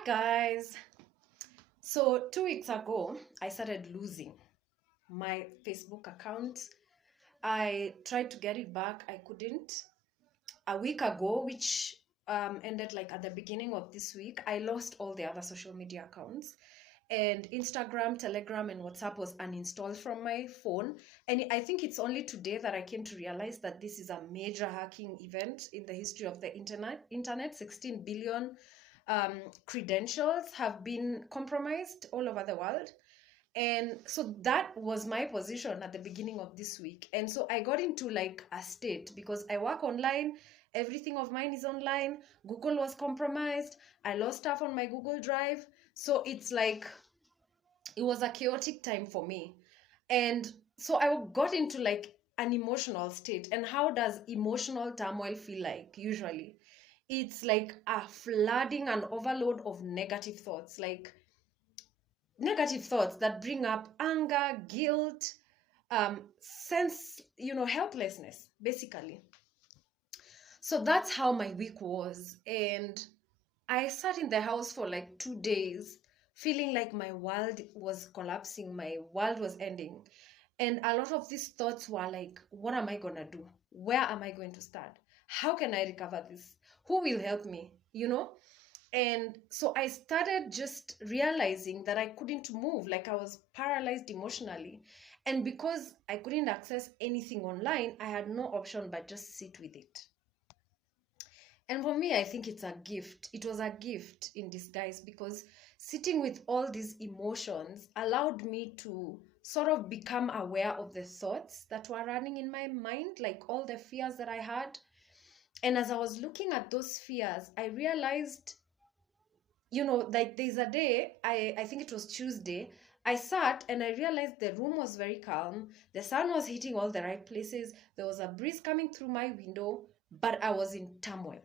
Hi guys. So 2 weeks ago, I started losing my Facebook account. I tried to get it back. I couldn't. A week ago, which ended like at the beginning of this week, I lost all the other social media accounts. And Instagram, Telegram, and WhatsApp was uninstalled from my phone. And I think it's only today that I came to realize that this is a major hacking event in the history of the internet. 16 billion credentials have been compromised all over the world. And so that was my position at the beginning of this week. And so I got into like a state because I work online. Everything of mine is online. Google was compromised. I lost stuff on my Google Drive. So it's like, it was a chaotic time for me. And so I got into like an emotional state. And how does emotional turmoil feel like usually? It's like a flooding and overload of negative thoughts, like negative thoughts that bring up anger, guilt, sense, helplessness, basically. So that's how my week was. And I sat in the house for like 2 days, feeling like my world was collapsing, my world was ending. And a lot of these thoughts were like, what am I going to do? Where am I going to start? How can I recover this? Who will help me? And so I started just realizing that I couldn't move, like I was paralyzed emotionally. And because I couldn't access anything online, I had no option but just sit with it. And for me, I think it's a gift. It was a gift in disguise because sitting with all these emotions allowed me to sort of become aware of the thoughts that were running in my mind, like all the fears that I had. And as I was looking at those fears, I realized, like there's a day, I think it was Tuesday, I sat and I realized the room was very calm. The sun was hitting all the right places. There was a breeze coming through my window, but I was in turmoil.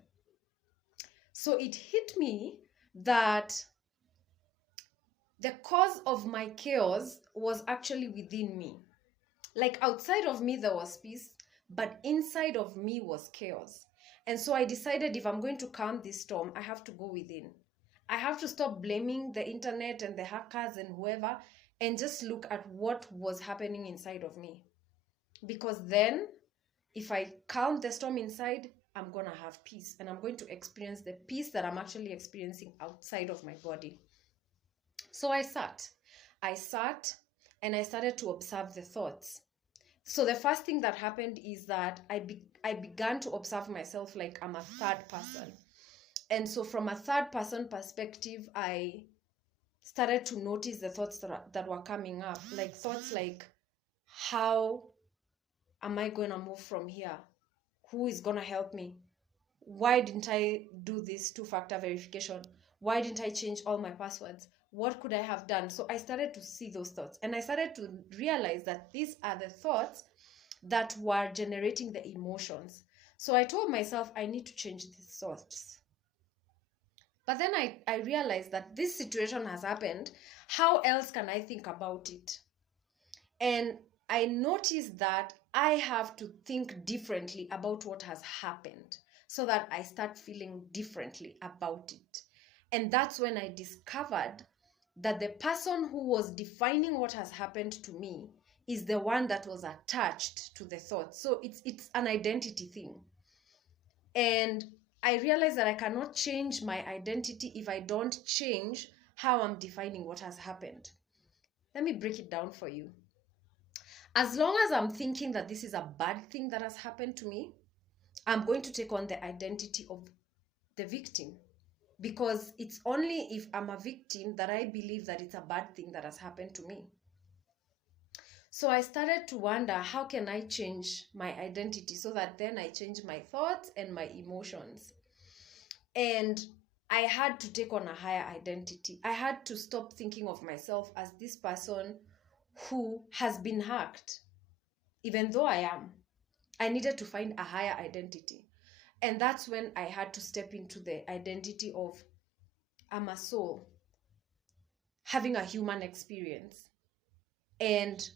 So it hit me that the cause of my chaos was actually within me. Like outside of me, there was peace, but inside of me was chaos. And so I decided if I'm going to calm this storm, I have to go within. I have to stop blaming the internet and the hackers and whoever and just look at what was happening inside of me. Because then, if I calm the storm inside, I'm going to have peace and I'm going to experience the peace that I'm actually experiencing outside of my body. So I sat and I started to observe the thoughts. So the first thing that happened is that I began to observe myself like I'm a third person. And so from a third person perspective, I started to notice the thoughts that were coming up. Like thoughts like, how am I going to move from here? Who is going to help me? Why didn't I do this two-factor verification? Why didn't I change all my passwords? What could I have done? So I started to see those thoughts and I started to realize that these are the thoughts that were generating the emotions. So I told myself I need to change these thoughts. But then I realized that this situation has happened. How else can I think about it? And I noticed that I have to think differently about what has happened so that I start feeling differently about it. And that's when I discovered that the person who was defining what has happened to me is the one that was attached to the thought. So it's an identity thing. And I realized that I cannot change my identity if I don't change how I'm defining what has happened. Let me break it down for you. As long as I'm thinking that this is a bad thing that has happened to me, I'm going to take on the identity of the victim. Because it's only if I'm a victim that I believe that it's a bad thing that has happened to me. So I started to wonder, how can I change my identity so that then I change my thoughts and my emotions? And I had to take on a higher identity. I had to stop thinking of myself as this person who has been hacked. Even though I am, I needed to find a higher identity. And that's when I had to step into the identity of I'm a soul having a human experience. And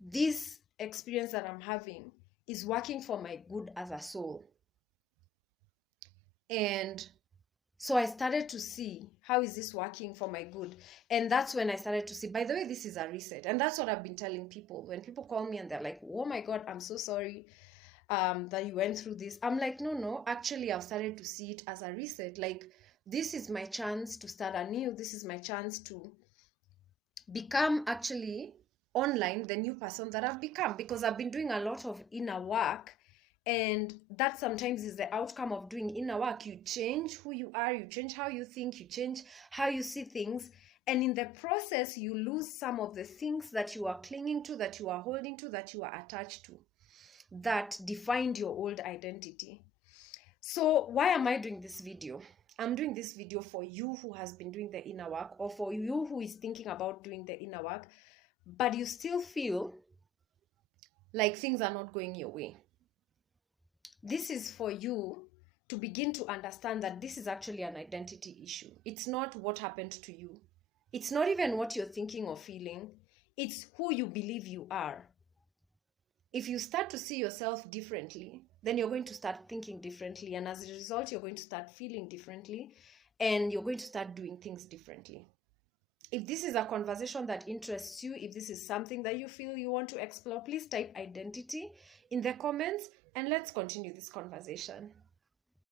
this experience that I'm having is working for my good as a soul. And So I started to see, how is this working for my good? And that's when I started to see, by the way, this is a reset. And that's what I've been telling people. When people call me and they're like, oh my God, I'm so sorry that you went through this. I'm like, no, actually, I've started to see it as a reset. Like, this is my chance to start anew. This is my chance to become actually online the new person that I've become, because I've been doing a lot of inner work. And that sometimes is the outcome of doing inner work. You change who you are, you change how you think, you change how you see things. And in the process, you lose some of the things that you are clinging to, that you are holding to, that you are attached to, that defined your old identity. So why am I doing this video? I'm doing this video for you who has been doing the inner work, or for you who is thinking about doing the inner work, but you still feel like things are not going your way. This is for you to begin to understand that this is actually an identity issue. It's not what happened to you. It's not even what you're thinking or feeling. It's who you believe you are. If you start to see yourself differently, then you're going to start thinking differently. And as a result, you're going to start feeling differently, and you're going to start doing things differently. If this is a conversation that interests you, if this is something that you feel you want to explore, please type identity in the comments and let's continue this conversation.